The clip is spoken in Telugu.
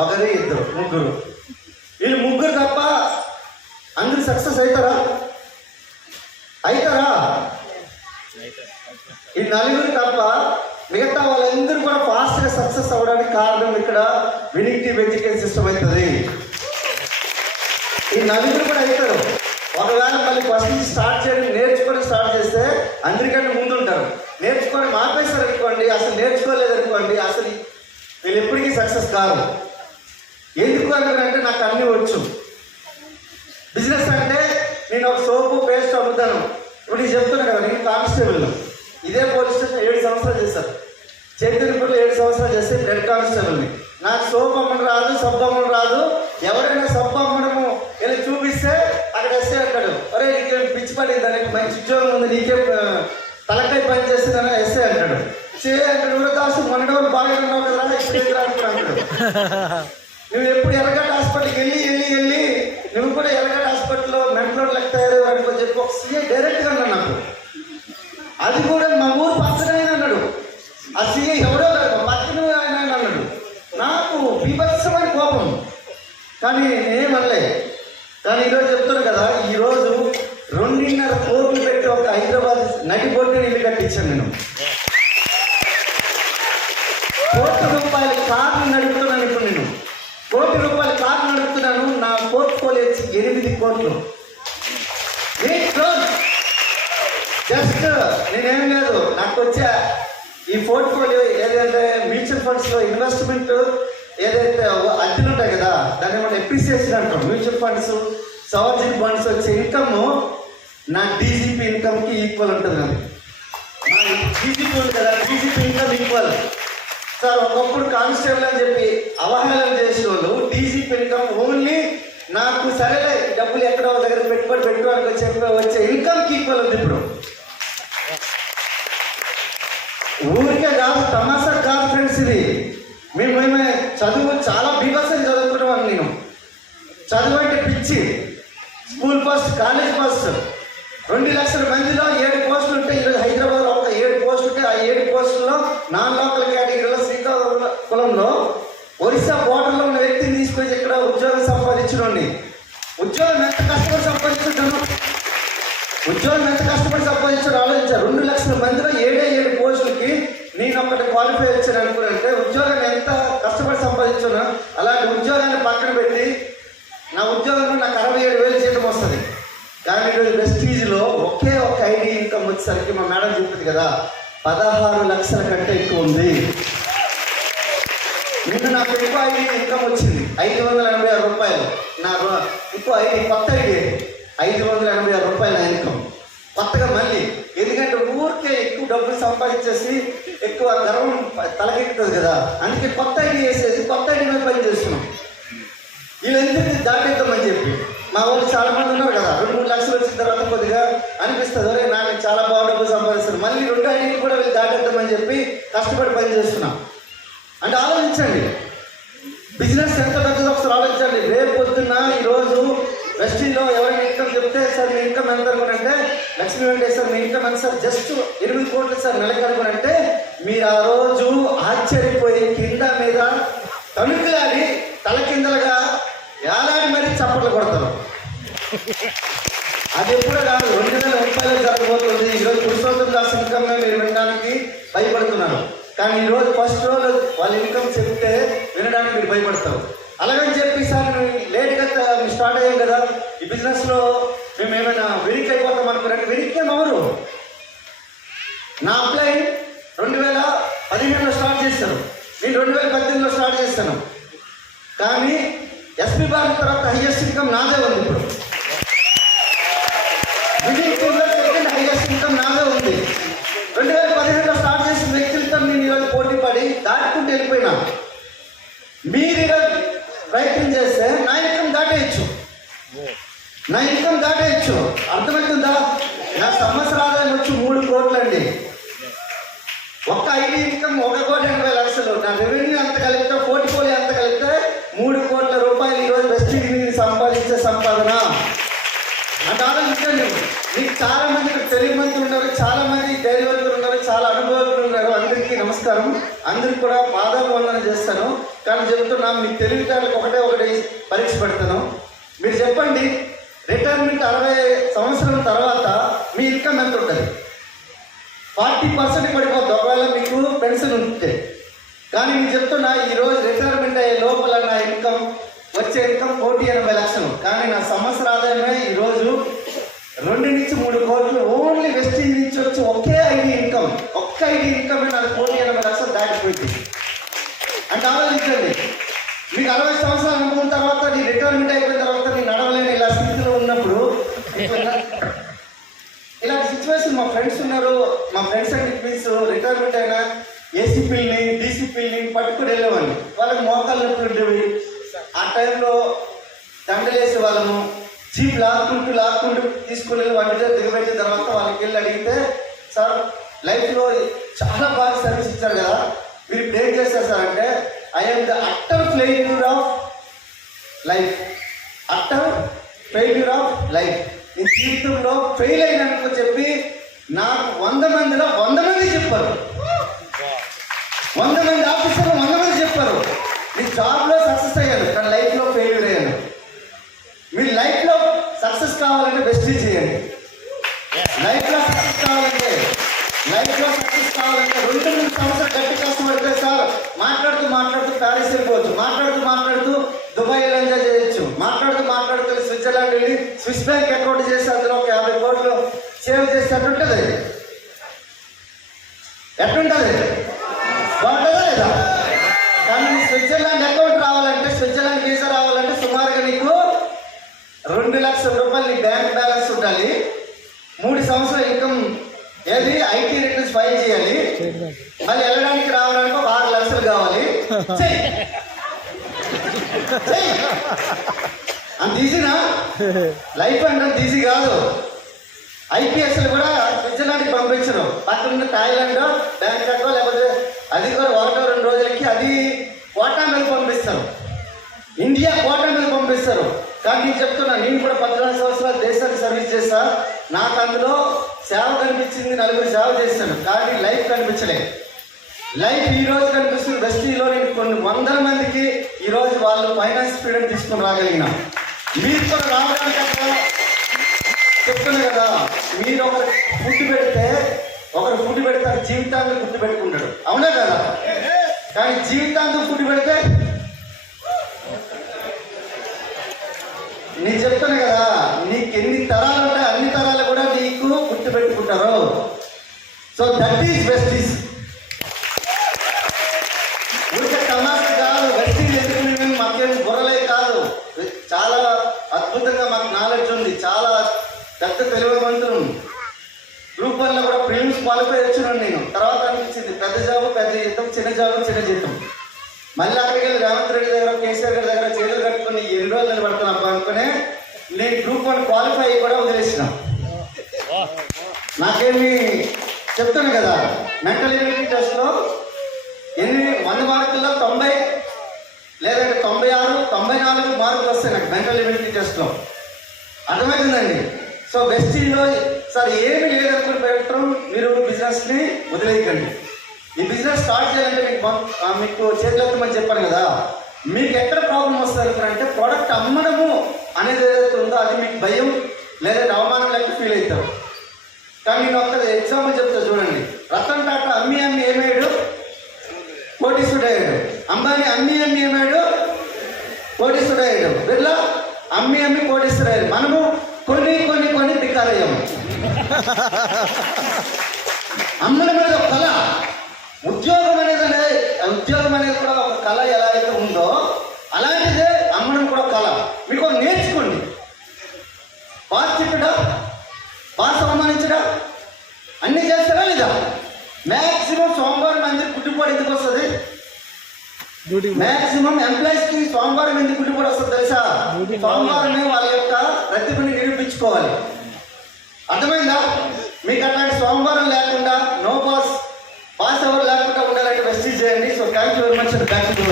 ఒకరు ఇద్దరు ముగ్గురు, వీళ్ళు ముగ్గురు తప్ప అందరూ సక్సెస్ అవుతారా? ఈ నలుగురు తప్ప మిగతా వాళ్ళందరూ కూడా ఫాస్ట్గా సక్సెస్ అవ్వడానికి కారణం ఇక్కడ వినింగ్ ఎడ్యుకేషన్ సిస్టమ్ అవుతుంది. ఈ నలుగురు కూడా అవుతారు. ఒకవేళ మళ్ళీ ఫస్ట్ నుంచి స్టార్ట్ చేయడం నేర్చుకొని స్టార్ట్ చేస్తే అందరికంటే ముందు ఉంటారు. నేర్చుకొని మాపేస్తారు అనుకోండి, అసలు నేర్చుకోలేదు అనుకోండి, అసలు వీళ్ళు ఎప్పటికీ సక్సెస్ కాదు. ఎందుకు అంటే నాకు అన్నీ వచ్చు. బిజినెస్ అంటే నేను ఒక సోపు పేస్ట్ అమ్ముతాను. ఇప్పుడు నేను చెప్తున్నా కదా, నేను కానిస్టేబుల్, ఇదే పోలీస్ స్టేషన్ 7 సంవత్సరాలు చేశాను. చైతన్యపూర్లో 7 సంవత్సరాలు చేస్తే బ్లడ్ కానిస్టేబుల్ని. నాకు సోపు అమ్మడం రాదు, సబ్బు అమ్మడం రాదు. ఎవరైనా సబ్బు అమ్మడము ఇలా చూపిస్తే అక్కడ ఎస్ఏ అంటాడు, అరే నీకేం పిచ్చి పడింది, దానికి మంచి ఉద్యోగం ఉంది, నీకేం తలకాయ పని చేస్తుందని ఎస్ఏ అంటాడు. అంటాడు యువదాసు మొన్నటి బాగా ఉన్నావు కదా, ఇప్పుడు అంటాడు. నువ్వు ఎప్పుడు ఎర్రగడ్డ హాస్పిటల్కి వెళ్ళి నువ్వు కూడా ఎర్రగడ్డ హాస్పిటల్లో మెంటల్ లెక్క తయారు అనుకో చెప్పి ఒక సీఏ డైరెక్ట్గా అన్నాడు నాకు. అది కూడా మా ఊరు పక్కన అన్నాడు. ఆ సీఏ ఎవరో పక్కన ఆయన అన్నాడు. నాకు బీభత్సమైన కోపం, కానీ నేనేమనలే. కానీ ఈరోజు చెప్తున్నాను కదా, ఈరోజు 2.5 కోట్లు పెట్టి ఒక హైదరాబాద్ నడిబొడ్డుని ఇల్లు కట్టించాను నేను. ₹1,00,00,000 కార్లు నడుపుతున్నాను. ఇప్పుడు నేను ₹1,00,00,000 కార్లు నడుపుతున్నాను. నా పోర్ట్ఫోలియో 8 కోట్లు. జస్ట్ నేనేం లేదు, నాకు వచ్చే ఈ పోర్ట్ఫోలియో ఏదైతే మ్యూచువల్ ఫండ్స్లో ఇన్వెస్ట్మెంట్ ఏదైతే అద్దెలు ఉంటాయి కదా, దాన్ని మనం ఎప్రిసియేషన్ అంటాం. మ్యూచువల్ ఫండ్స్, సవర్జిన్ ఫండ్స్ వచ్చే ఇన్కమ్ నా డీజీపీ ఇన్కమ్కి ఈక్వల్ ఉంటుంది. అది నా డీజీపీ ఉంది కదా, డీజీపీ ఇన్కమ్ ఈక్వల్. సార్ ఒకప్పుడు కానిస్టేబుల్ అని చెప్పి అవహేళన చేసిన వాళ్ళు డీజీపీ ఇన్కమ్ ఓన్లీ నాకు సరేలే డబ్బులు ఎక్కడో దగ్గర పెట్టుకోవడానికి చెప్పి వచ్చే ఇన్కమ్కి ఈక్వల్ ఉంది. ఇప్పుడు ఊరికే కాదు, తమాషా కాదు ఫ్రెండ్స్. ఇది మేమే చదువు చాలా బీభత్సంగా చదువుకున్నాం. నేను చదువు అంటే పిచ్చి. School first, college first. 2 లక్షల మందిలో 7 పోస్టులు ఉంటే ఈరోజు హైదరాబాద్లో ఒక 7 పోస్టులు ఉంటే ఆ 7 పోస్టుల్లో నాన్ లోకల్ కేటగిరీలో శ్రీకాకుళంలో ఒరిస్సా బోర్డర్లో ఉన్న వ్యక్తిని తీసుకొచ్చి ఇక్కడ ఉద్యోగం సంపాదించడండి. ఉద్యోగం ఎంత కష్టపడి సంపాదించుంటాను, ఉద్యోగం ఎంత కష్టపడి సంపాదించారు ఆలోచించారు. 2 లక్షల మందిలో 7 పోస్టులకి నేను ఒక్కటి క్వాలిఫై వచ్చాను అనుకున్నానంటే ఉద్యోగాన్ని ఎంత కష్టపడి సంపాదించాను. అలాంటి ఉద్యోగాన్ని పక్కన పెట్టి నా ఉద్యోగంలో నాకు 67,000 జీతం వస్తుంది. కానీ ఈరోజు వెస్టీజ్లో ఒకే ఒక ఐడి ఇన్కమ్ వచ్చేసరికి మా మేడం చెప్పింది కదా, 16 లక్షల కంటే ఎక్కువ ఉంది. నిన్న నాకు ఎక్కువ ఐడి ఇన్కమ్ వచ్చింది ₹586. నా ఇంకో ఐడి కొత్త ఐడి ₹586 నా ఇన్కమ్ కొత్తగా మళ్ళీ. ఎందుకంటే ఊరికే ఎక్కువ డబ్బులు సంపాదించేసి ఎక్కువ గర్వం తలకెక్కుతుంది కదా, అందుకే కొత్త ఐడి వేసేసి కొత్త ఐడి మీద పని చేస్తున్నాం. వీళ్ళందరికీ దాటేద్దామని చెప్పి మా వాళ్ళు చాలా మంది ఉన్నారు కదా, 2-3 లక్షలు వచ్చిన తర్వాత కొద్దిగా అనిపిస్తుంది, అరే నాకు చాలా బాగా డబ్బులు సంపాదిస్తారు, మళ్ళీ 2 ఐడీలు కూడా వీళ్ళు దాటేద్దామని చెప్పి కష్టపడి పని చేస్తున్నాం. అంటే ఆలోచించండి, బిజినెస్ ఎంత పెద్దదో ఒకసారి ఆలోచించండి. రేపు పొద్దున్న ఈరోజు వెస్టీజ్లో ఎవరైనా ఇన్కమ్ చెప్తే సార్ మీ ఇన్కమ్ ఎంత అనుకుంటే లక్ష్మీ వెంకటేశ్వర మీ ఇన్కమ్ ఎంత సార్, జస్ట్ 8 కోట్లు సార్ నెలకి అనుకుంటే మీరు ఆ రోజు ఆశ్చర్యపోయి కింద మీద తణుకులాడి తల కిందలుగా ఏలాడి మరీ చప్పట్లు కొడతారు. అది ఎప్పుడూ కాదు, 2,000 జరగబోతుంది. ఈరోజు పురుషోత్తం దాస్ ఇన్కమ్ మీరు వినడానికి భయపడుతున్నారు, కానీ ఈరోజు ఫస్ట్ రోజు వాళ్ళ ఇన్కమ్ చెప్తే వినడానికి మీరు భయపడతారు. అలాగని చెప్పి సార్ లేట్గా స్టార్ట్ అయ్యాం కదా ఈ బిజినెస్లో, మేము ఏమైనా వెనక్కి అయిపోతాం అనుకున్నారంటే వెనక్కేమవరు. నా అప్లై 2015లో స్టార్ట్ చేశాను, నేను 2018లో స్టార్ట్ చేశాను. కానీ ఎస్పీ బార్ తర్వాత హైయెస్ట్ ఇన్కమ్ నాదే ఉంది. ఇప్పుడు సెకండ్ హైయెస్ట్ ఇన్కమ్ నాదే ఉంది. 2015లో స్టార్ట్ చేసిన వ్యక్తులతో నేను ఈరోజు పోటీ పడి దాటుకుంటూ వెళ్ళిపోయినా. మీరు ఈరోజు ప్రయత్నం చేస్తే నా ఇన్కమ్ దాటేయచ్చు, నా ఇన్కమ్ దాటేయచ్చు. అర్థమవుతుందా? నా సంవత్సర ఆదాయం వచ్చి 3 కోట్లు అండి. ఒక్క ఐడి ఇన్కమ్ 1,80,00,000. నా రెవెన్యూ అంత కలిపితే పోర్ట్ఫోలియో అంత కలిపితే 3 కోట్ల రూపాయలు ఈరోజు వెస్టీజ్ సంపాదించే సంపాదన. అంటే ఆలోచించండి. మీకు చాలా మంది తెలివిమంతులు ఉన్నారు, చాలా మంది ధైర్యవంతులు ఉన్నారు, చాలా అనుభవజ్ఞులు ఉన్నారు. అందరికీ నమస్కారం. అందరికి కూడా పాదాభివందన చేస్తాను. కానీ చెప్తున్నా మీ తెలివితేటలకు ఒకటి పరీక్ష పెడతాను. మీరు చెప్పండి, రిటైర్మెంట్ 60 సంవత్సరాల తర్వాత మీ ఇన్కమ్ ఎంత ఉంటుంది? 40% పడిపోతుంది ఒకవేళ మీకు పెన్షన్ ఉంటే. కానీ నేను చెప్తున్నా, ఈరోజు రిటైర్మెంట్ అయ్యే లోపల నా ఇన్కమ్ వచ్చే ఇన్కమ్ 1,80 లక్షలు. కానీ నా సంవత్సర ఆదాయమే ఈరోజు 2 నుంచి 3 కోట్లు ఓన్లీ వెస్టింగ్ నుంచి వచ్చి ఒక్క ఐడి ఇన్కమ్ నాకు 1,80 లక్షలు దాటిపోయింది. అంటే ఆలోచించండి, మీకు 60 సంవత్సరాలు అనుకున్న తర్వాత నీ రిటైర్మెంట్ అయిపోయిన తర్వాత నీ నడవలేని ఇలా స్థితిలో ఉన్నప్పుడు ఇలాంటి సిచ్యువేషన్ మా ఫ్రెండ్స్ ఉన్నారు. మా ఫ్రెండ్స్ అండ్ మీన్స్ రిటైర్మెంట్ అయినా ఏసీపీల్ని డీసీపీల్ని పట్టుకుని వెళ్ళేవాడిని. వాళ్ళకి మోకాలు నొప్పులు ఉండేవి. ఆ టైంలో దండలేసే వాళ్ళము, జీప్ లాక్కుంటూ తీసుకుని వాటి దగ్గర దిగబెట్టిన తర్వాత వాళ్ళకి వెళ్ళి అడిగితే, సార్ లైఫ్లో చాలా బాగా సర్వీస్ ఇచ్చారు కదా, మీరు ఇప్పుడు ఏం చేస్తారు సార్ అంటే, I'm the utter failure of life. ఈ జీవితంలో ఫెయిల్ అయినందుకు చెప్పి నాకు 100 మందిలో 100 మంది చెప్పారు. 100 మంది ఆఫీసర్లు 100 మంది చెప్పారు, మీ జాబ్లో సక్సెస్ అయ్యాను కానీ లైఫ్లో ఫెయిల్యూర్ అయ్యాను. మీ లైఫ్లో సక్సెస్ కావాలంటే వెస్టిజ్ చేయండి. లైఫ్లో సక్సెస్ కావాలంటే 2-3 సంవత్సరాలు గట్టి కష్టపడితే సార్ మాట్లాడుతూ ప్యారిస్ వెళ్ళిపోవచ్చు, మాట్లాడుతూ దుబాయ్ ఎంజాయ్ చేయొచ్చు, మాట్లాడుతూ స్విట్జర్లాండ్ వెళ్ళి స్విస్ బ్యాంక్ అకౌంట్ చేసి అందులో ఒక 50 కోట్లు సేవ్ చేసి ఎట్టుంటుంది బాగుంటుందా లేదా? కానీ స్విట్జర్లాండ్ అకౌంట్ రావాలంటే, స్విట్జర్లాండ్ వీసా రావాలంటే సుమారుగా నీకు 2 లక్షల రూపాయలు నీ బ్యాంక్ బ్యాలెన్స్ ఉండాలి. 3 సంవత్సరాల ఇన్కమ్ ఏది ఐటీ రిటర్న్స్ ఫైల్ చేయాలి. మళ్ళీ వెళ్ళడానికి రావడానికి 6 లక్షలు కావాలి. అంత ఈజీనా? లైఫ్ అంటే అంత ఈజీ కాదు. ఐపీఎస్లు కూడా స్విట్జర్లాండ్కి పంపించరు. పక్కన థాయిలాండ్ బ్యాంకాక్ లేకపోతే అది కూడా 1-2 రోజులకి అది కోటా మీద పంపిస్తారు, ఇండియా కోటా మీద పంపిస్తారు. కానీ నేను చెప్తున్నా, నేను కూడా 14 సంవత్సరాలు దేశానికి సర్వీస్ చేస్తా. నాకు అందులో సేవ కనిపించింది, 4 సేవ చేశాను. కానీ లైఫ్ కనిపించలేదు. లైఫ్ ఈ రోజు కనిపిస్తుంది. వెస్టీలో నేను కొన్ని 100 మందికి ఈరోజు వాళ్ళు ఫైనాన్స్ ఫ్రీడమ్ తీసుకొని రాగలిగిన. మీరు కూడా రావడానికి చెప్తున్నా కదా, మీరు ఒకరు ఫుడ్ పెడితే జీవితాంతం ఫుడ్ పెట్టుకుంటాడు, అవునా కదా? కానీ జీవితాంతం ఫుడ్ పెడితే నేను చెప్తాను కదా, నీకు ఎన్ని తరాలు ఉంటాయి అన్ని తరాలు కూడా నీకు గుర్తు పెట్టుకుంటారు. So that is Vestige. ఊరికే తమాషా కాదు, వెస్టీజ్ ఎందుకు మాకేం బుర్రలే కాదు, చాలా అద్భుతంగా మాకు నాలెడ్జ్ ఉంది, చాలా పెద్ద తెలివివంతులు. గ్రూప్ 1లో కూడా ప్రిలిమ్స్ క్వాలిఫై వచ్చినాను నేను. తర్వాత అనిపించింది పెద్ద జాబు పెద్ద జీతం, చిన్న జాబు చిన్న జీతం. మళ్ళీ అక్కడికి వెళ్ళి రేవంత్ రెడ్డి దగ్గర, కేసీఆర్ గారి దగ్గర చేతులు కట్టుకుని 2 రోజులు నిలబడుతున్నాను అనుకునే నేను గ్రూప్ 1 క్వాలిఫై అయ్యి కూడా వదిలేసిన. నాకేమి చెప్తాను కదా, మెంటల్ ఎబిలిటీ టెస్ట్లో 100 మార్కుల్లో 90 లేదంటే 96, 94 మార్కులు వస్తాయి నాకు మెంటల్ ఎబిలిటీ టెస్ట్లో. అర్థమవుతుందండి? సో వెస్టీజ్లో సార్ ఏమి లేదనుకుని పెట్టడం, మీరు బిజినెస్ని వదిలేయకండి. ఈ బిజినెస్ స్టార్ట్ చేయాలంటే మీకు చేతులెత్తమని చెప్పాను కదా, మీకు ఎక్కడ ప్రాబ్లం వస్తుంది అంటే ప్రోడక్ట్ అమ్మడము అనేది ఏదైతే ఉందో అది మీకు భయం లేదంటే అవమానం లేక ఫీల్ అవుతారు. కానీ నేను ఒక ఎగ్జాంపుల్ చెప్తా చూడండి. రతన్ టాటా అమ్మి ఏమయ్యాడు? కోటీశ్వరుడు అయ్యాడు. అంబానీ అమ్మి ఏమయ్యాడు? కోటీశ్వరుడు అయ్యాడు. బిర్లా అమ్మి కోటీశ్వరుడు అయ్యాడు. మనము కొన్ని బికారయ్యాము. అమ్మడం అనేది ఒక కళ, ఉద్యోగం అనేది కూడా ఒక కళ ఎలా అయితే ఉందో అలాంటిదే అమ్మడం కూడా కళ. మీకు నేర్చుకోండి. బాస్ తిట్టడా, బాస్ అవమానించడా అన్నీ చేస్తారా లేదా? మ్యాక్సిమం సోమవారం అందరికి కుట్టుబడి ఎందుకు వస్తుంది? మ్యాక్సిమం ఎంప్లాయీస్కి సోమవారం ఎందుకు కుట్టుబడి వస్తుంది తెలుసా? సోమవారమే వాళ్ళ యొక్క ప్రతిభని నిరూపించుకోవాలి. అర్థమైందా? మీకు అట్లాంటి సోమవారం లేకుండా నో బాస్ ఎవరు లేకుండా ఉండాలంటే వెస్టీజ్ చేయండి. So thank you very much. Thank you.